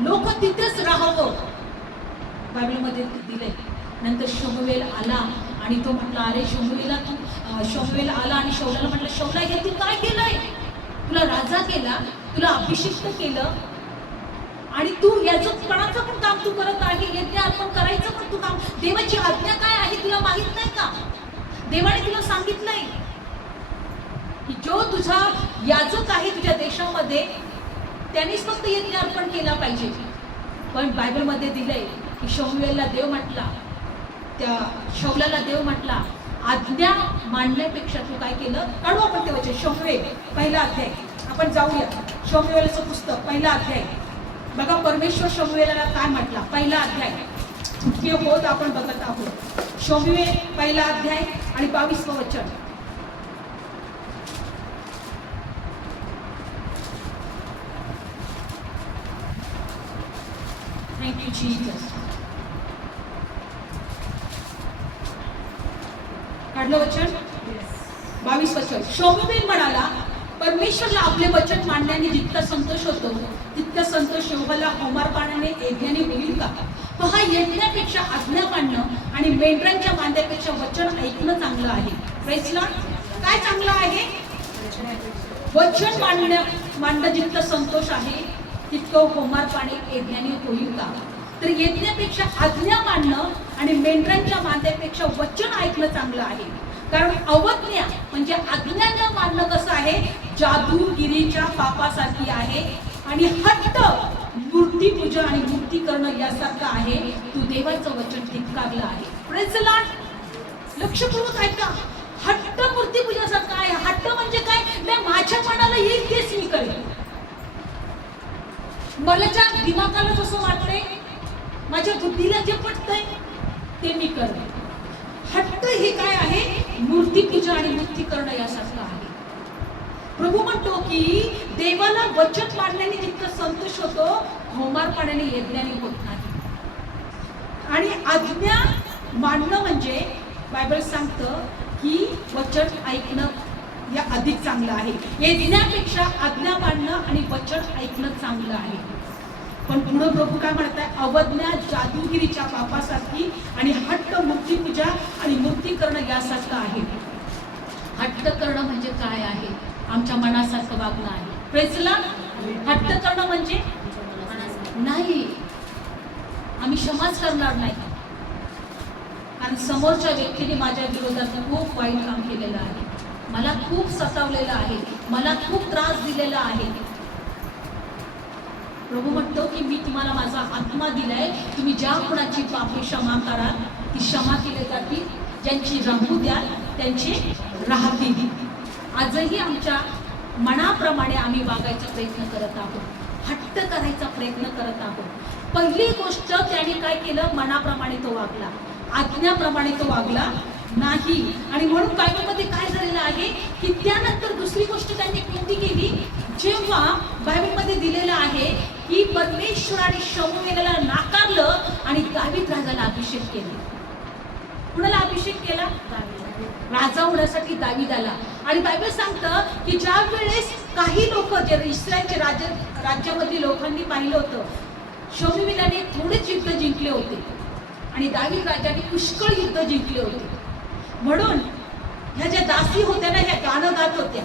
लोक तिथेच राहावं. बायबलमध्ये दिले. नंतर शमूएल आला आणि तो म्हटला, अरे शमूएला, तू शमूएल आला आणि शौलाला म्हटलं, शौला, हे तू काय केलंय? तुला राजा केला, तुला अभिषिक्त केलं आणि तू याजकपणाचं पण काम तू करत आहे, यज्ञ अर्पण करायचं पण तू काम. देवाची आज्ञा काय आहे तुला माहित नाही का? देवाने तुला सांगितलंय की जो तुझा याजक आहे तुझ्या देशामध्ये त्यानेच फक्त यज्ञ अर्पण केला पाहिजे. पण बायबलमध्ये दिलंय की शमूएलला देव म्हटला, त्या शौलाला देव म्हटला, आज्ञा मांडण्यापेक्षा तू काय केलं? काढू आपण ते वचन, शमूएल पहिला अध्याय. आपण जाऊया, शमूएलचं पुस्तक पहिला अध्याय. बघा परमेश्वर शमूएलाला काय म्हटला, पहिला अध्याय. फुटके होत आपण बघत आहोत. शमूएल पहिला अध्याय आणि 22 वचन. Thank you, Jesus. काढलं वचन? 22 वचन. शमूएल म्हणाला, परमेश्वरला आपले वचन मांडण्याने जितका संतोष होतो तितका संतोष यहोवाला होमार पाण्याने यज्ञाने होईल का? पहा, यज्ञापेक्षा आज्ञा मांडणं आणि मेंढरांच्या मांद्यापेक्षा वचन ऐकणं चांगलं आहे. Praise Lord. काय चांगलं आहे? वचन मांडणं जितकं संतोष आहे तितकं होमार पाणी यज्ञाने होईल का? तर यज्ञापेक्षा आज्ञा मांडणं आणि मेंढरांच्या मांद्यापेक्षा वचन ऐकणं चांगलं आहे. कारण अवज्ञा म्हणजे आज्ञा न मानणं कसं आहे, जादूगिरीच्या पापासारखी आहे आणि हट्ट मूर्तीपूजा आणि मूर्ती करणं यासारखं आहे. तू देवाचं वचन धिक्कारलं आहे. Praise the Lord. लक्षपूर्वक ऐका. हट्ट मूर्तीपूजासारखं आहे. हट्ट म्हणजे काय? नाही, माझ्या मनाला येईल तेच मी करेन, मलाच्या दिमागाला जसं वाटतंय, माझ्या बुद्धीला जे पटतंय ते मी करेन. हट्ट हे काय आहे? मूर्तीपूजा आणि मूर्ती करणं यासारखं आहे. प्रभू म्हणतो की देवाला वचन मांडण्याने जितका संतोष होतो, होमार पाण्याने यज्ञाने होत नाही. आणि आज्ञा मांडणं म्हणजे बायबल सांगतं की वचन ऐकणं या अधिक चांगलं आहे. यज्ञापेक्षा आज्ञा मांडणं आणि वचन ऐकणं चांगलं आहे. पण पुढे प्रभू काय म्हणताय? अवज्ञा जादूगिरीच्या पापासारखी आणि हट्ट मूर्तीपूजा आणि मूर्ती करणं यासारखं आहे. हट्ट करणं म्हणजे काय आहे? आमच्या मनासारखं वागणं आहे. Praise the Lord. हट्ट करणं म्हणजे नाही, आम्ही क्षमाच करणार नाही, कारण समोरच्या व्यक्तीने माझ्या विरोधात खूप वाईट काम केलेलं आहे, मला खूप सतावलेलं आहे, मला खूप त्रास दिलेला आहे. प्रभू म्हणतो की मी तुम्हाला माझा आत्मा दिलाय, तुम्ही ज्या कुणाची पापे क्षमा कराल ती क्षमा केली जातील, ज्यांची राहू द्याल त्यांचे राहतील. आजही आमच्या मनाप्रमाणे आम्ही वागायचा प्रयत्न करत आहोत, हट्ट करायचा प्रयत्न करत आहोत. पहिली गोष्ट त्याने काय केलं, मनाप्रमाणे तो वागला, आज्ञाप्रमाणे तो वागला नाही. आणि म्हणून बायबलमध्ये काय झालेलं आहे की त्यानंतर दुसरी गोष्ट त्यांनी कोणती केली, जेव्हा बायबलमध्ये दिलेलं आहे की परमेश्वराने शमूएलला नाकारलं आणि दावीद राजाला अभिषेक केला. कुणाला अभिषेक केला? राजा होण्यासाठी दावीद आला. आणि बायबल सांगतं की ज्या वेळेस काही लोक जे इस्रायलचे राज्यामधील लोकांनी पाहिलं होतं, शमूएलने थोडेच युद्ध जिंकले होते आणि दावीद राजाने पुष्कळ युद्ध जिंकले होते. म्हणून ह्या ज्या दासी होत्या ना, ह्या गाणं गात होत्या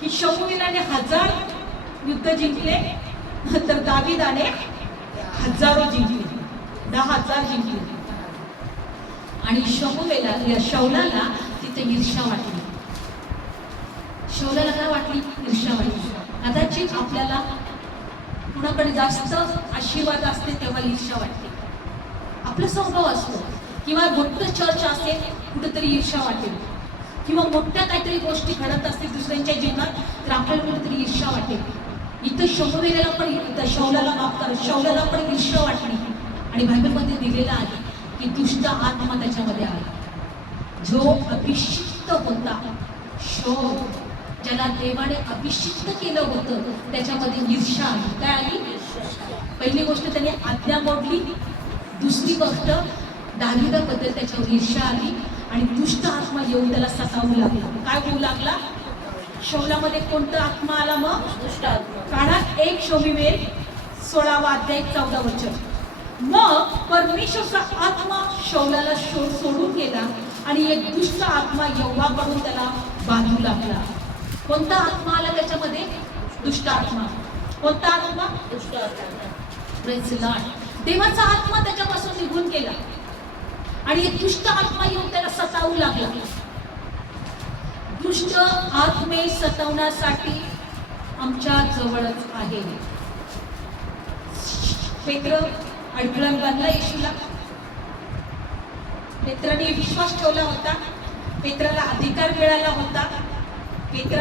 की शमूएलने 1000 युद्ध जिंकले तर दावीदाने हजारो जिंकले, 10,000 जिंकले. आणि शौलाला तिथे ईर्ष्या वाटली. शौलाला काय वाटली? ईर्ष्या वाटली. कदाचित आपल्याला कुणाकडे जास्त आशीर्वाद असते तेव्हा ईर्ष्या वाटते, आपला स्वभाव असतो. किंवा मोठं चर्च असेल कुठेतरी ईर्ष्या वाटेल, किंवा मोठ्या काहीतरी गोष्टी घडत असतील दुसऱ्यांच्या जीवनात तर आपल्याला कुठेतरी ईर्ष्या वाटेल. इथं शमूएलला पण, शौलाला माफ करा, शौलाला पण ईर्ष्या वाटली. आणि बायबलमध्ये दिलेलं आहे की दुष्ट आत्मा त्याच्यामध्ये आला. जो अभिषिक्त होता, शौल ज्याला देवाने अभिषिक्त केलं होतं, त्याच्यामध्ये ईर्ष्या आली. काय आली? पहिली गोष्ट त्याने आज्ञा मोडली. दुसरी गोष्ट दावीदाबद्दल त्याच्यावर ईर्ष्या आली आणि दुष्ट आत्मा येऊन त्याला सतावू लागला. काय होऊ लागला? शौलामध्ये कोणता आत्मा आला? मग दुष्ट आत्मा. काढा 1 शमूएल 16 अध्याय 14 वचन. मग परमेश्वरचा आत्मा शौलाला सोडून गेला आणि एक दुष्ट आत्मा यहोवाकडून त्याला बांधू लागला. कोणता आत्मा आला त्याच्यामध्ये? दुष्ट आत्मा. कोणता आत्मा? दुष्ट आत्मा. Praise the Lord. देवाचा आत्मा त्याच्यापासून निघून गेला आणि एक दुष्ट आत्मा येऊन त्याला सतावू लागला. दुष्ट आत्मे सतावण्यासाठी आमच्या जवळच आहे. पेत्र अडखळण बांधला येशूला. पेत्राने विश्वास ठेवला होता, पेत्राला अधिकार मिळाला होता, पेत्र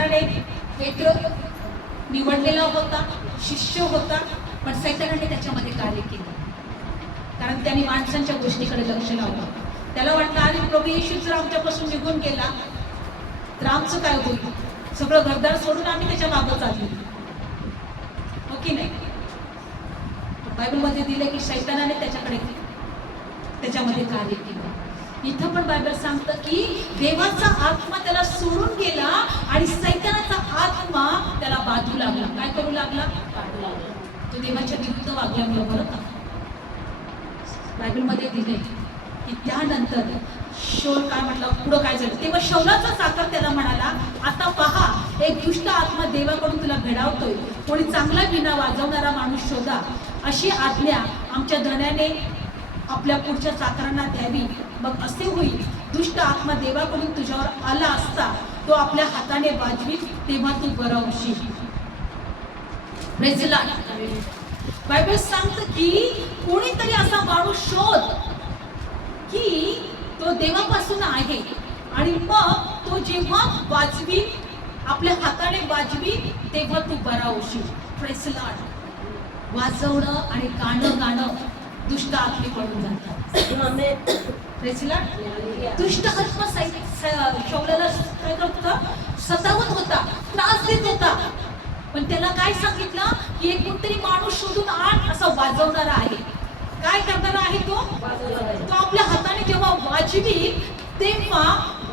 निवडलेला होता, शिष्य होता. पण सैतानाने त्याच्यामध्ये कार्य केलं, कारण त्याने माणसांच्या गोष्टीकडे लक्ष लावलं. त्याला वाटलं अरे प्रभू येशू जर आमच्यापासून निघून गेला तर आमचं काय होईल, सगळं घरदार सोडून आम्ही त्याच्या मागं चाललो. हो की नाही? बायबलमध्ये दिले की सैतानाने त्याच्यामध्ये कार्य केलं. इथं पण बायबल सांगतं की देवाचा आत्मा त्याला सोडून गेला आणि सैतानाचा आत्मा त्याला बाजू लागला. काय करू लागला? तो देवाच्या विरुद्ध वागल्यामुळे. बरं का? बायबलमध्ये दिले की त्यानंतर शौल काय म्हटलं, पुढं काय झालं, तेव्हा शौलाचा चाकर त्याला म्हणाला, आता पहा एक दुष्ट आत्मा देवाकडून तुला भेडावतोय, कोणी चांगला विणा वाजवणारा माणूस शोधा, अशी आज्ञा आमच्या धन्याने आपल्या पुढच्या चाकरांना द्यावी. मग असे होईल दुष्ट आत्मा देवाकडून तुझ्यावर आला असता तो आपल्या हाताने वाजवी, तेव्हा तू बरा होशील. Praise the Lord. बायबल सांगतं की कोणीतरी असा माणूस शोध की तो देवापासून आहे आणि मग तो जेव्हा वाजवी, आपल्या हाताने वाजवी, तेव्हा तू बरा होशील. Praise the Lord. वाजवणं आणि गाणं दुष्ट आत्मे पडून जातात. Praise the Lord. दुष्ट आत्मा शौलाला काय करत होता? सतावत होता, त्रास देत होता. पण त्याला काय सांगितलं की एक कोणतरी माणूस शोधून आण, असा वाजवणारा आहे. काय करणारा आहे तो? तो आपल्या हाताने जेव्हा वाजवी तेव्हा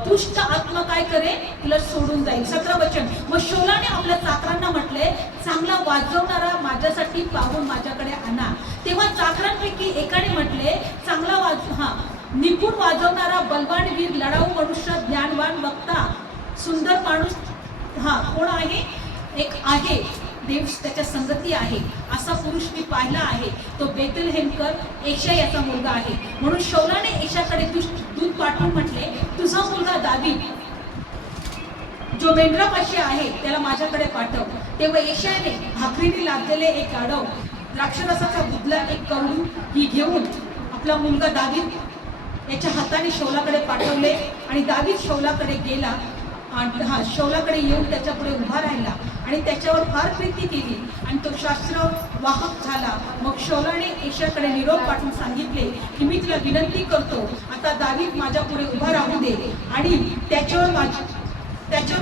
दुष्ट आत्मा काय करेल? तुला सोडून जाईल. 17 वचन. मग शौलाने आपल्या चाकरांना म्हटले, चांगला वाजवणारा माझ्यासाठी पाहून माझ्याकडे आणा. तेव्हा चाकरांपैकी एकाने म्हटले, चांगला निपुण वाजवणारा, बलवान वीर, लढाऊ मनुष्य, ज्ञानवान वक्ता, सुंदर माणूस कोण आहे? एक आहे, देव त्याच्या संगती आहे, असा पुरुष मी पाहिला आहे. तो बेथलेहेमकर एशा याचा मुलगा आहे. म्हणून शौलाने एशाकडे दूत पाठवून म्हटले, तुझा मुलगा दावीद जो मेंढरापाशी आहे त्याला माझ्याकडे पाठव. तेव्हा यशायाने भाकरीने लादलेले एक गाढव, द्राक्षरसाचा बुधला एक कडू ही घेऊन आपला मुलगा दावीद याच्या हाताने शौलाकडे पाठवले. आणि दावीद शौलाकडे गेला आणि शौलाकडे येऊन त्याच्या पुढे उभा राहिला आणि त्याच्यावर फार प्रीती केली आणि तो शास्त्र वाहक झाला. मग शौलाने यशाकडे निरोप पाठवून सांगितले की मी तुला विनंती करतो, आता दावीद माझ्या पुढे उभा राहू दे आणि त्याच्यावर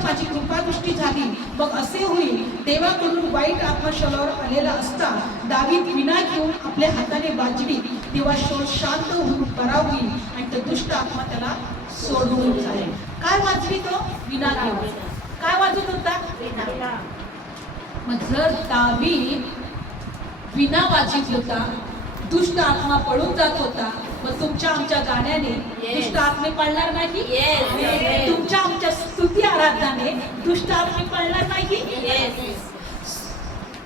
माझी कृपादृष्टी झाली. मग असे होईल, देवाकडून वाईट आत्मा शौलावर आलेला असता दावीद विना घेऊन आपल्या हाताने वाजवी, तेव्हा शौल शांत होऊन बरा होईल आणि तो दुष्ट आत्मा त्याला सोडून जाईल. काय वाजवी तो? विना घेऊन. काय वाजवत होता? मग जर दावीद विना वाजवीत होता, दुष्ट आत्मा पळून जात होता, मग तुमच्या आमच्या गाण्याने दुष्ट आत्मे पळणार नाही. तुमच्या आमच्या स्तुती आराधनाने दुष्ट आत्मे पळणार नाही.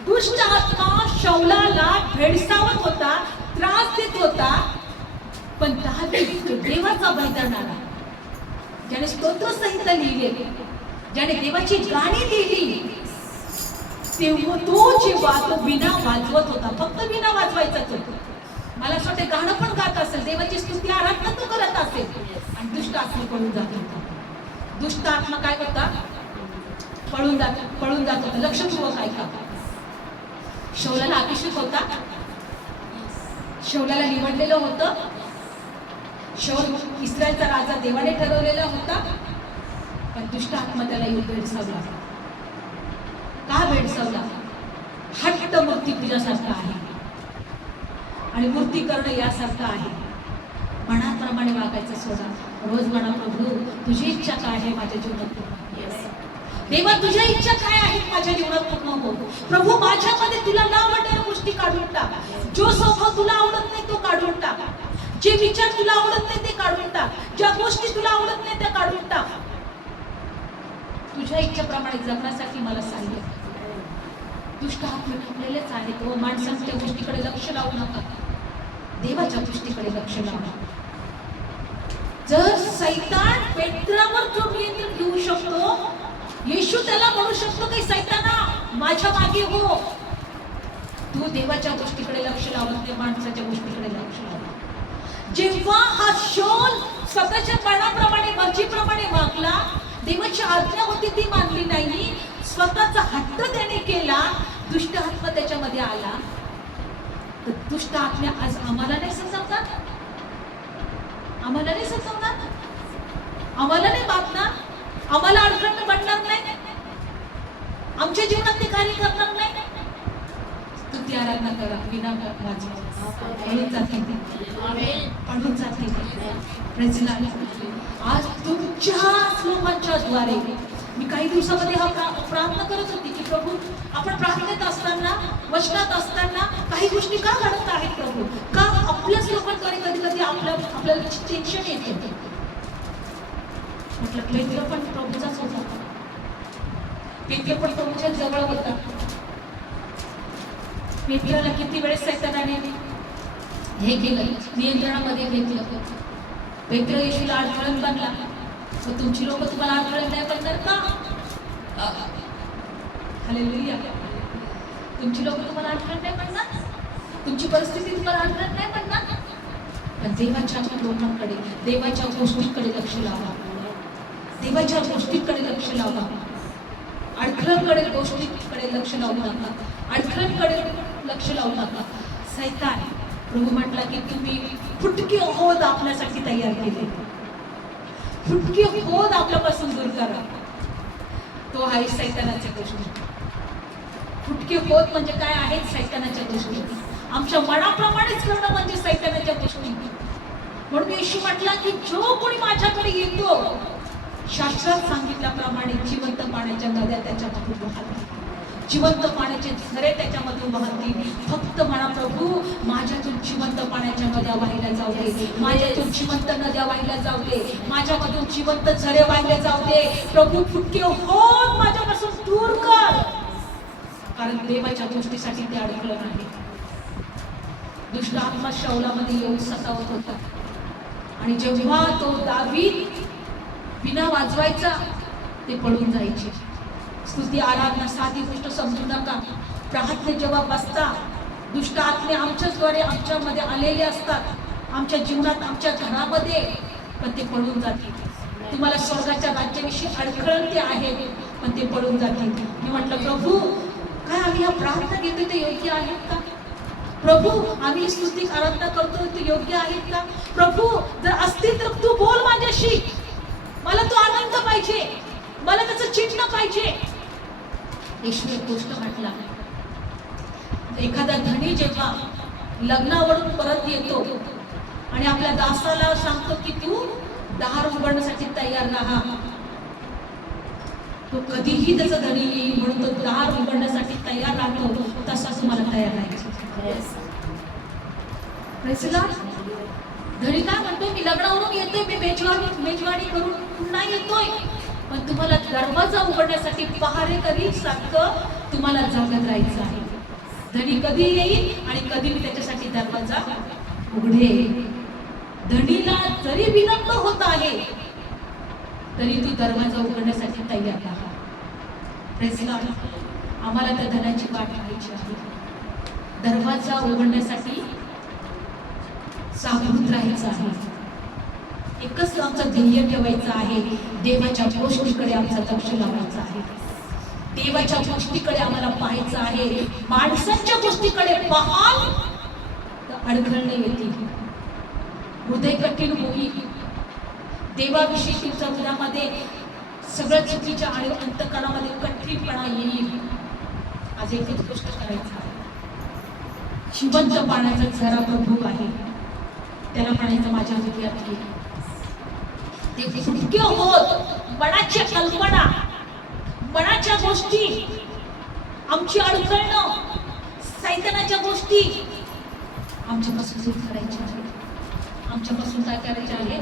दुष्ट आत्मा शौलाला भेडसावत होता, त्रास देत होता, पण दावीद देवाचा बैठणारा, ज्याने स्तोत्रसंहिता लिहिली, ज्याने देवाची गाणी लिहिली, तेव्हा तो जेव्हा तो विना वाजवत होता, फक्त विना वाजवायचाच होता. मला असं वाटतं गाणं पण गात असेल, देवाची स्तुती आराधना तो करत असेल, आणि दुष्ट आत्मा पळून जात होता. दुष्ट आत्मा काय होता? पळून जात होता. लक्षपूर्वक ऐका. शौलाला अभिषेक होता, शौलाला निवडलेलं होतं, शौल इस्रायलचा राजा देवाने ठरवलेला होता, पण दुष्ट आत्मा त्याला येऊन भेडसावला. का भेडसावला? हट्ट मूर्ती पूजासारखा आहे आणि मूर्ती करणं यासारखं आहे. मनाप्रमाणे वागायचं सोडा. रोज म्हणा, प्रभू तुझी इच्छा काय आहे माझ्या जीवनात पूर्ण. देवा तुझ्या इच्छा काय आहेत माझ्या जीवनात पूर्ण हो. प्रभू माझ्यामध्ये तुला न आवडणाऱ्या गोष्टी काढून टाक. जो स्वभाव तुला आवडत नाही तो काढून टाक. जे विचार तुला आवडत नाही ते काढून टाक. ज्या गोष्टी तुला आवडत नाही त्या काढून टाक. तुझ्या इच्छेप्रमाणे जगण्यासाठी मला सांग. दुष्ट आत्मे ठेवलेलेच आहेत व माणसांच्या गोष्टीकडे लक्ष लावू नका, देवाच्या गोष्टीकडे लक्ष लावा. जर सैतान पेत्रावर जो नियंत्रण घेऊ शकतो, येशू त्याला म्हणू शकतो की सैताना माझ्या मागे हो. तू देवाच्या गोष्टीकडे लक्ष लावत ते माणसाच्या गोष्टीकडे लक्ष लावत. जेव्हा हा शौल स्वतःच्या मनाप्रमाणे मर्जीप्रमाणे वागला, देवाची आज्ञा होती ती मानली नाही, स्वतःचा हट्ट त्याने केला, दुष्ट आत्मा त्याच्यामध्ये आला. तर दुष्ट आत्मा आज आम्हाला नाही समजवतात, आम्हाला नाही समजवणार, आम्हाला नाही बातणार, आम्हाला अडखळणं पडणार नाही, आमच्या जीवनात ते कार्य करणार नाही. स्तुती आराधना करा विना वाजवा, पळून जाते पळून जाते. आज तुमच्या लोकांच्या द्वारे मी काही दिवसामध्ये हा प्रार्थना करत होती की प्रभू आपण प्रार्थनेत असताना, वचनात असताना काही गोष्टी का घडत आहेत प्रभू? का आपल्याच लोकांद्वारे कधी कधी आपल्याला टेन्शन येते. म्हटलं पेत्र पण प्रभूचाच होता, पेत्र पण प्रभूच्या जवळ होता. पेत्राला किती वेळेस सैतानाने हे केलं, नियंत्रणामध्ये घेतलं. पेत्र येशूला आढळण बनला. मग तुमची लोक तुम्हाला आढळण नाही बनणार का? हालेलुया. तुमची लोक तुम्हाला आढळण नाही बनणार, तुमची परिस्थिती तुम्हाला आढळण नाही बनणार. पण देवाच्या लोकांकडे, देवाच्या गोष्टींकडे लक्ष लावा, देवाच्या गोष्टींकडे लक्ष लावा. अडखळकडे गोष्टींकडे लक्ष लावू नका, अडखळकडे लक्ष लावू नका. सैतान प्रभू म्हटला की तुम्ही फुटके होत आपल्यासाठी तयार केले, फुटके होत आपल्यापासून दूर करा. तो आहे सैतानाच्या गोष्टी. फुटके होत म्हणजे काय आहेत? सैतानाच्या गोष्टी. आमच्या मनाप्रमाणेच करणं म्हणजे सैतानाच्या गोष्टी. म्हणून येशू म्हटला की जो कोणी माझ्याकडे येतो, शास्त्रात सांगितल्याप्रमाणे जिवंत पाण्याच्या नद्या त्याच्यामधून वाहतील, जिवंत पाण्याचे झरे त्याच्यामधून वाहतील. फक्त म्हणा प्रभू माझ्यातून जिवंत पाण्याच्या नद्या वाहिल्या जाऊ दे, माझ्यातून जिवंत नद्या वाहिल्या जाऊ दे, माझ्यामधून जिवंत झरे वाहिले जाऊ दे. प्रभू फुटके होत माझ्यापासून दूर कर, कारण देवाच्या गोष्टीसाठी ते अडकलं नाही. दुष्ट आत्मा शौलामध्ये येऊन सतावत होता आणि जेव्हा तो दावीद बिना वाजवायचा ते पळून जायचे. स्तुती आराधना साधी गोष्ट समजू नका. प्रार्थनेत जेव्हा बसता, दुष्ट आत्मे आमच्याद्वारे आमच्यामध्ये आलेले असतात, आमच्या जीवनात, आमच्या घरामध्ये, पण ते पळून जातील. तुम्हाला स्वर्गाच्या राज्याविषयी अडखळते आहेत, पण ते पळून जातील. मी म्हटलं, प्रभू काय आम्ही ह्या प्रार्थना घेतो ते योग्य आहेत का? प्रभू आम्ही स्तुती आराधना करतो ते योग्य आहेत का? प्रभू जर असतील तर तू बोल माझ्याशी, मला तो आनंद पाहिजे, मला त्याचं चिन्ह पाहिजे. येशू एक गोष्ट म्हटला, एखादा धनी जेव्हा लग्नावरून परत येतो आणि आपल्या दासाला सांगतो की तू दार उघडण्यासाठी तयार राहा, तो कधीही त्याचा धनी येईल म्हणून तो दार उघडण्यासाठी तयार राहतो, तसा तुम्हाला तयार राहायचं. धनी काय म्हणतो, मी लग्नावरून येतोय, मी मेजवानी करून पुन्हा येतोय, पण तुम्हाला दरवाजा उघडण्यासाठी पहारेकरी सारखं तुम्हाला जागत राहायचं आहे. धनी कधी येईल आणि कधी मी त्याच्यासाठी दरवाजा उघडेल. धनीला जरी विलंब होत आहे तरी तू दरवाजा उघडण्यासाठी तयार राहा. Praise Lord. आम्हाला त्या धनाची वाट पाहायची आहे. दरवाजा उघडण्यासाठी सावध राहायचं आहे. एकच आमचं ध्येय ठेवायचं आहे, देवाच्या गोष्टीकडे आमचं लक्ष लावायचं आहे. देवाच्या गोष्टीकडे आम्हाला पाहायचं आहे. माणसांच्या गोष्टीकडे पाहाल तर अडखळणे येतील, हृदय कठीण होईल, देवाविषयी तुमच्या हृदयामध्ये सगळं चुकीच्या आणि अंतःकरणामध्ये कठीणपणा येईल. आज एकच गोष्ट करायचं आहे, जिवंत पाण्याचा झरा प्रभू आहे, त्याला म्हणायचं माझ्या हृदयात ये. ते फुटके होत मनाच्या कल्पना, मनाच्या गोष्टी, आमची अडकळणं, सैतानाच्या गोष्टी आमच्यापासून दूर करायच्या आहेत. आमच्यापासून काय करायचे आहे?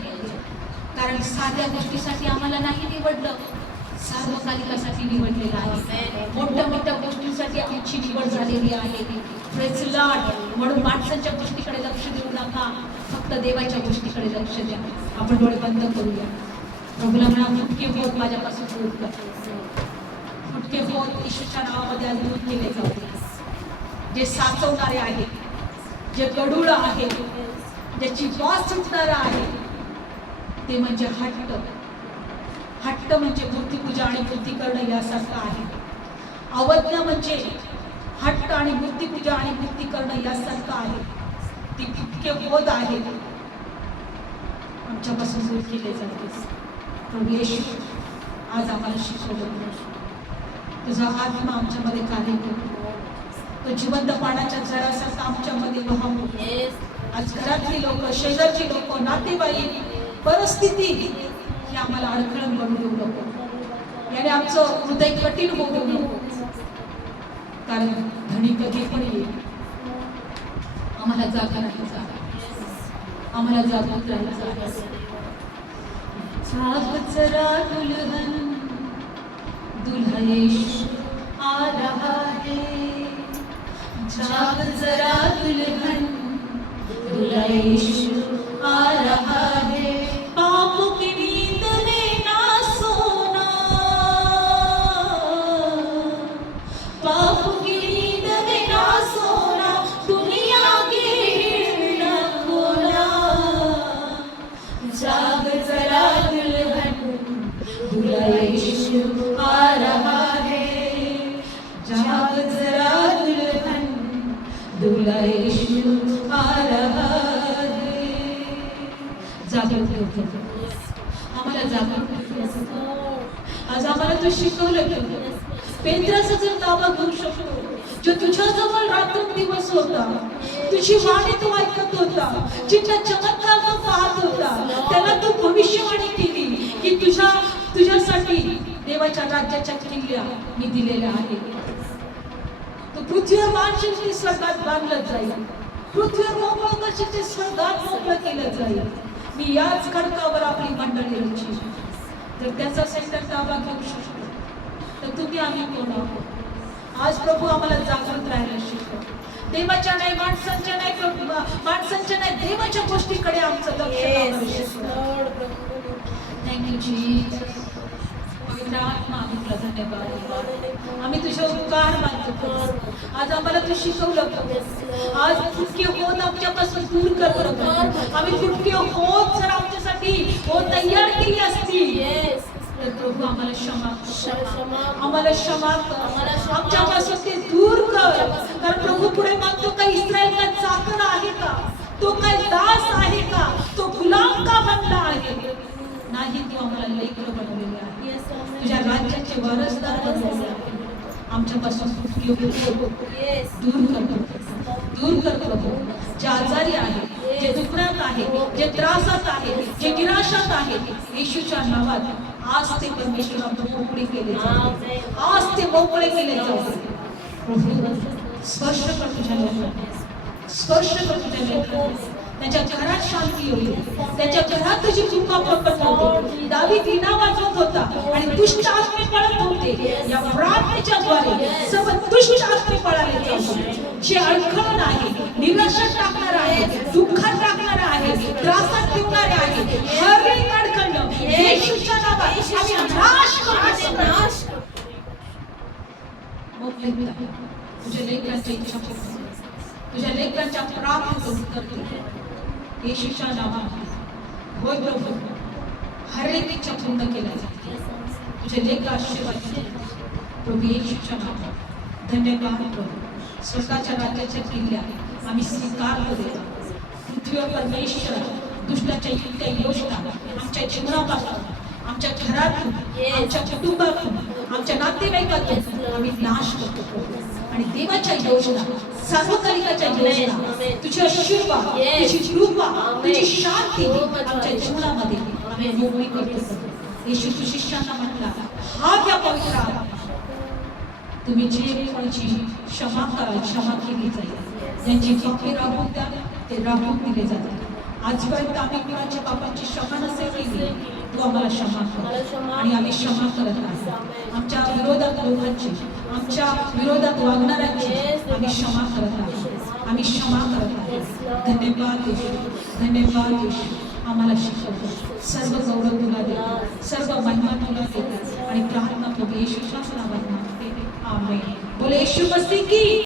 कारण साध्या गोष्टीसाठी आम्हाला नाही निवडलं, सार्वकालिकासाठी निवडलेलं आहे. मोठ्या मोठ्या गोष्टींसाठी आमची निवड झालेली आहे. Praise Lord. म्हणून माणसांच्या गोष्टीकडे लक्ष देऊ नका, फक्त देवाच्या गोष्टीकडे लक्ष द्या. आपण डोळे बंद करूया. प्रभूला म्हणा, फुटके होत माझ्यापासून दूर कर. फुटके होत येशूच्या नावामध्ये आज दूर केले जाऊ. जे साचवणारे आहेत, जे गडूळ आहे, ज्याची वास सुटणारा आहे, ते म्हणजे हट्ट. हट्ट म्हणजे मूर्तीपूजा आणि मूर्ती करणं यासारखं आहे. अवज्ञा म्हणजे हट्ट आणि मूर्तीपूजा आणि मूर्ती करणं यासारखं आहे. ती फुटके होत आहे, आमच्यापासून दूर केले जाते. प्रभू येशू आज आम्हाला शिकवलं, तुझा आत्मा आमच्यामध्ये कार्य करतो, तो जिवंत पाण्याच्या झऱ्यासारखा आमच्यामध्ये वाहतो. आज घरातली लोक, शेजारची लोक, नातेवाईक, परिस्थिती ही आम्हाला अडखळण बनवू देऊ नको. याने आमचं हृदय कठीण होऊ देऊ नको, कारण धनी कधी पण येईल. आम्हाला जागा राहायचं आहे, आम्हाला जागृत राहायचं आहे. जाग जरा दुल्हन, दुल्हा येशू आ रहा है. जाग जरा दुल्हन, दुल्हा येशू आ रहा है. पापों की नींद में ना सोना, पापों की नींद में ना सोना, दुनिया की भीड़ न खोना. जाग जरा दुल्हन, दुल्हा येशू आ रहा है. जाग जरा दुल्हन, दुल्हा येशू आ रहा है. जागृत आम्हाला जागृत. आज आम्हाला तू शिकवलं की पेत्राचा जर ताबा घेऊ शकतो, जो तुझ्याजवळ रात्रंदिवस होता, तुझी वाणी तो ऐकत होता, चिन्ह चमत्कार तो पाहत होता, त्याला तू भविष्यवाणी केली की तुझ्यासाठी देवाच्या राज्याच्या किल्ल्या मी दिलेल्या आहेत. तो पृथ्वीवर बांधशील ते स्वर्गात बांधलं जाईल, पृथ्वीवर मोकळं करशील ते स्वर्गात मोकळं केलं जाईल. मी याच खडकावर आपली मंडळी रचीन. जर त्याचा सेंटर ताबा घेऊ शकतो तर तुम्ही आम्ही कोण आहोत? आज प्रभू आम्हाला जागृत राहायला शिकव. देवाच्या नाही, माणसांच्या नाही, माणसांच्या नाही, देवाच्या गोष्टीकडे आमचं लक्ष लावायला शिकव. Thank you Jesus. पवित्र आत्मा आम्ही तुला धन्यवाद, आम्ही तुझे उपकार मानतो प्रभू. आज आम्हाला तू शिकवलं प्रभू. आज फुटके होत आमच्यापासून दूर कर प्रभू. आम्ही फुटके होत जर आमच्यासाठी तयार केली असती तर प्रभू आम्हाला क्षमा, आम्हाला क्षमा कर, आमच्यापासून ते दूर कर. कारण प्रभू पुढे मागतो का इस्रायल का चाकर आहे का, तो काय दास आहे का, तो गुलाम का बनला आहे? नाही, तू आम्हाला लेकर बनवलेले आहे, तुझ्या राज्याचे वारसदार बनवलेले आहे. आमच्यापासून दूर कर प्रभू. जे आजारी आहे, जे दुखण्यात आहे, जे त्रासात आहे, जे निराशात आहे, येशूच्या नावात आज ते परमेश्वर मोकळे केले जाते, आज ते मोकळे केले जाते. स्पर्श कर तुझ्या लोकांना, स्पर्श कर तुझ्या लोकांना. त्याच्या घरात शांती होईल, त्याच्या घरात तुझी कृपा प्रकट होते. दावीद वीणा वाजवत होता आणि दुष्ट आत्मे पळत होते. या प्रार्थनेच्या द्वारे सर्व दुष्ट आत्मे पळाले जातात. जे अडखळण आहे, निराशात टाकणार आहे, दुःखात टाकणार आहे, त्रासात ठेवणारे आहे, हर एक अडखळण येशूच्या नावात आम्ही नाश करतो. तुझ्या लेकरांच्या इच्छा पूर्ण, तुझ्या लेकरांच्या प्रार्थना करतो येशूच्या नावात. होय प्रभू, हर एक इच्छा पूर्ण केल्या जाते. तुझे लेकर आशीर्वाद प्रभू येशूच्या नावात. धन्यवाद प्रभू. स्वतःच्या राज्याच्या किल्ल्या आम्ही स्वीकार करूया. पृथ्वीवर परमेश्वर दुष्टाच्या युक्त्या योजना आमच्या जीवनापासून, आमच्या घरातून, आमच्या कुटुंबातून, आमच्या नातेवाईकातून आम्ही नाश करतो. आणि देवाच्या योजना, सार्वकालिकाच्या योजना, तुझी आशीर्वाद, तुझी कृपा, तुझी शांती आमच्या जीवनामध्ये आम्ही मोकळी करतो. येशू तू शिष्यांना म्हटला, हा घ्या पवित्र आत्मा, तुम्ही जे कोणाची क्षमा कराल क्षमा केली जाईल, ज्यांची पापे राहून द्या ते राहून दिले जातात. आजपर्यंत आम्ही कुणाच्या पापांची क्षमा नसेल केली, तू आम्हाला क्षमा कर आणि आम्ही क्षमा करत नाही. आमच्या विरोधात लोकांची, आमच्या विरोधात वागणाऱ्यांची आम्ही क्षमा करत आहोत, आम्ही क्षमा करत आहोत. धन्यवाद येशू, धन्यवाद येशू. आम्हाला शिकवतो. सर्व गौरव तुला देतो, सर्व महिमा तुला देतो आणि प्रार्थना प्रभू येशूच्या नावात मागते. आमेन. बोले येशू मसीह की